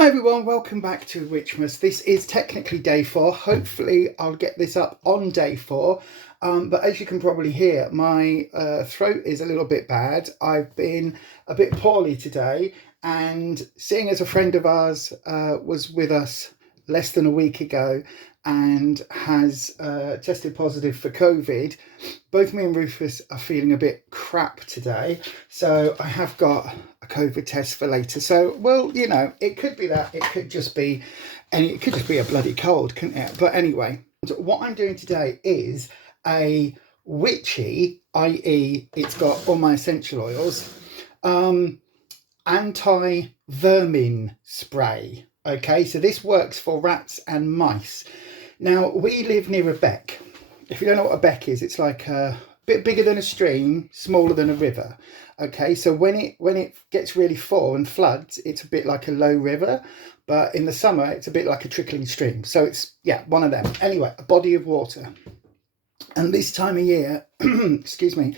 Hi everyone, welcome back to Witchmas. This is technically day 4. Hopefully I'll get this up on day 4. But as you can probably hear, my throat is a little bit bad. I've been a bit poorly today, and seeing as a friend of ours was with us less than a week ago and has tested positive for COVID, both me and Rufus are feeling a bit crap today. So I have got a COVID test for later. So, well, you know, it could be that, it could just be, and it could just be a bloody cold, couldn't it? But anyway, what I'm doing today is a witchy, i.e. it's got all my essential oils, anti-vermin spray. Okay, so this works for rats and mice. Now, we live near a beck. If you don't know what a beck is, it's like a bit bigger than a stream, smaller than a river. Okay, so when it gets really full and floods, it's a bit like a low river, but in the summer, it's a bit like a trickling stream. So it's, yeah, one of them. Anyway, a body of water. And this time of year, excuse me,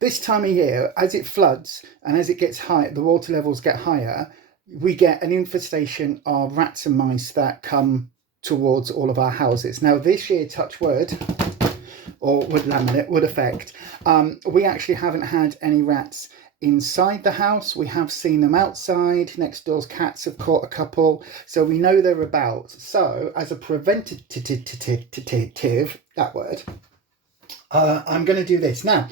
this time of year, as it floods and as it gets high, the water levels get higher, we get an infestation of rats and mice that come towards all of our houses. Now this year, touch wood, or wood laminate, wood effect, we actually haven't had any rats inside the house. We have seen them outside. Next door's cats have caught a couple, so we know they're about. So as a preventative, that word, I'm going to do this. Now,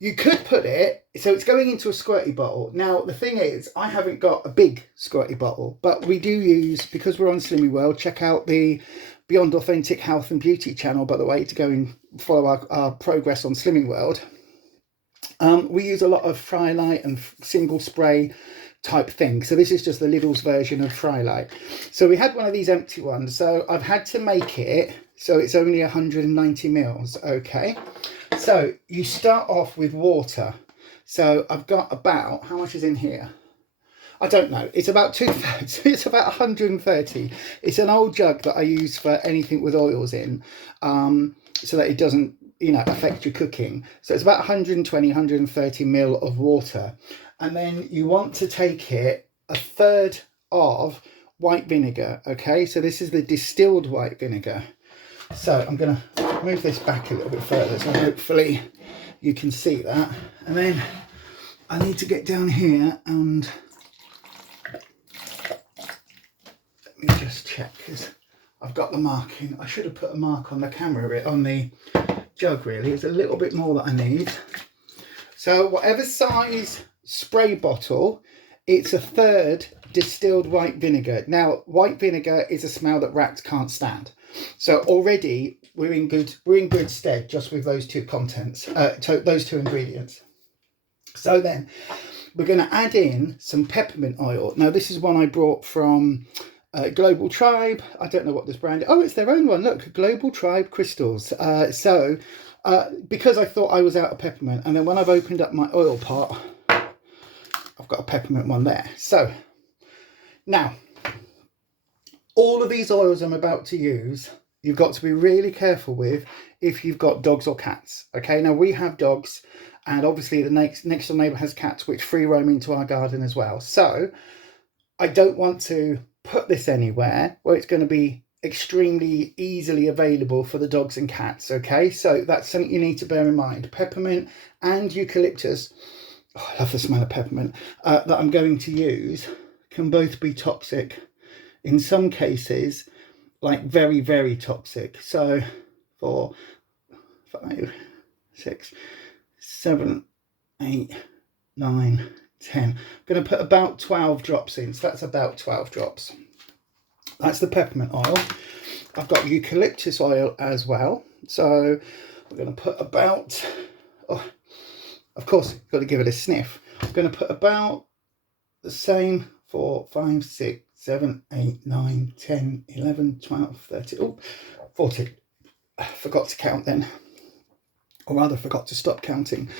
you could put it, so it's going into a squirty bottle. Now, the thing is, I haven't got a big squirty bottle, but we do use, because we're on Slimmy World, check out the Beyond Authentic Health and Beauty channel, by the way, to go and follow our progress on Slimming World. We use a lot of Frylight and single spray type thing. So this is just the Lidl's version of Frylight. So we had one of these empty ones. So I've had to make it so it's only 190 mils. Okay. So you start off with water. So I've got about, how much is in here? I don't know. It's about 2/3. It's about 130. It's an old jug that I use for anything with oils in, so that it doesn't, you know, affect your cooking. So it's about 120, 130 mil of water. And then you want to take it 1/3 of white vinegar. Okay, so this is the distilled white vinegar. So I'm going to move this back a little bit further, so hopefully you can see that. And then I need to get down here and let me just check, because I've got the marking. I should have put a mark on the camera, on the jug really. It's a little bit more that I need. So whatever size spray bottle, it's 1/3 distilled white vinegar. Now, white vinegar is a smell that rats can't stand. So already we're in good stead just with those two contents, those two ingredients. So then we're going to add in some peppermint oil. Now this is one I brought from Global Tribe. I don't know what this brand is. Oh, it's their own one. Look, Global Tribe Crystals. Because I thought I was out of peppermint, and then when I've opened up my oil pot, I've got a peppermint one there. So now, all of these oils I'm about to use, you've got to be really careful with if you've got dogs or cats. Okay, now we have dogs, and obviously the next door neighbour has cats which free roam into our garden as well. So I don't want to put this anywhere where it's going to be extremely easily available for the dogs and cats. Okay, so that's something you need to bear in mind. Peppermint and eucalyptus, oh, I love the smell of peppermint, that I'm going to use can both be toxic. In some cases, like very, very toxic. So 4, 5, 6, 7, 8, 9, 10. I'm going to put about 12 drops in. So that's about 12 drops. That's the peppermint oil. I've got eucalyptus oil as well. So we're going to put about, oh, of course, you've got to give it a sniff. I'm going to put about the same, 4, 5, 6, 7, 8, 9, 10, 11, 12, 13, oh, 14. I forgot to count then. Or rather, forgot to stop counting.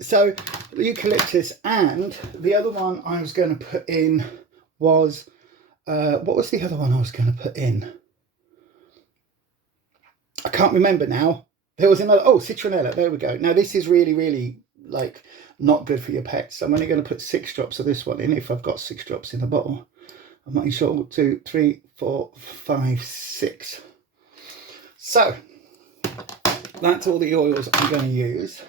So the eucalyptus, and the other one I was going to put in was, what was the other one I was going to put in? I can't remember now. There was another, oh, citronella, there we go. Now this is really, really like not good for your pets. So I'm only going to put 6 drops of this one in, if I've got 6 drops in the bottle. I'm not sure. 1, 2, 3, 4, 5, 6. So that's all the oils I'm going to use.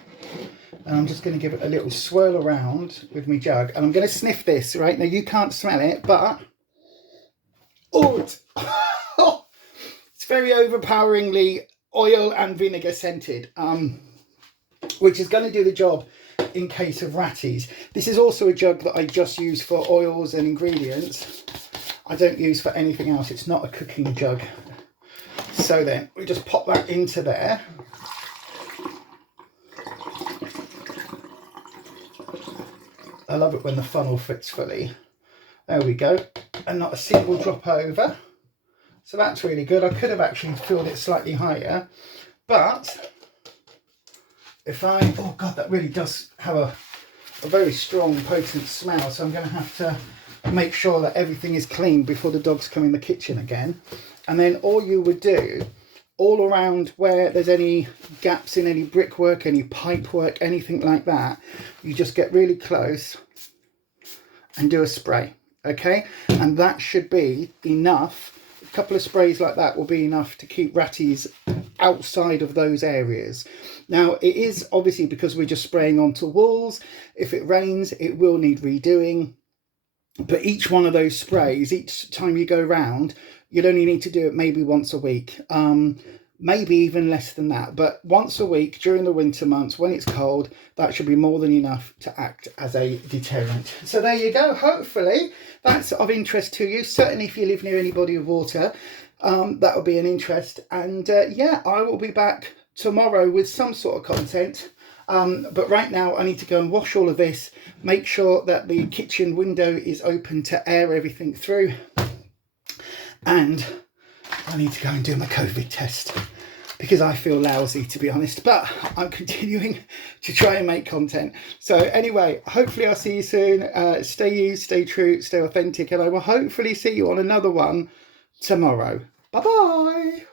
And I'm just going to give it a little swirl around with my jug. And I'm going to sniff this, right? Now, you can't smell it, but... oh, it's very overpoweringly oil and vinegar scented, which is going to do the job in case of ratties. This is also a jug that I just use for oils and ingredients. I don't use for anything else. It's not a cooking jug. So then we just pop that into there. I love it when the funnel fits fully. There we go. And not a single drop over. So that's really good. I could have actually filled it slightly higher. But if I... oh God, that really does have a very strong, potent smell. So I'm going to have to make sure that everything is clean before the dogs come in the kitchen again. And then all you would do, all around where there's any gaps in any brickwork, any pipe work, anything like that, you just get really close and do a spray, okay? And that should be enough. A couple of sprays like that will be enough to keep ratties outside of those areas. Now, it is obviously because we're just spraying onto walls. If it rains, it will need redoing. But each one of those sprays, each time you go round, you'll only need to do it maybe once a week, maybe even less than that. But once a week during the winter months when it's cold, that should be more than enough to act as a deterrent. So there you go. Hopefully that's of interest to you. Certainly if you live near any body of water, that will be an interest. And yeah, I will be back tomorrow with some sort of content. But right now I need to go and wash all of this, make sure that the kitchen window is open to air everything through, and I need to go and do my COVID test because I feel lousy, to be honest, but I'm continuing to try and make content. So anyway, hopefully I'll see you soon. Stay you, stay true, stay authentic, and I will hopefully see you on another one tomorrow. Bye bye.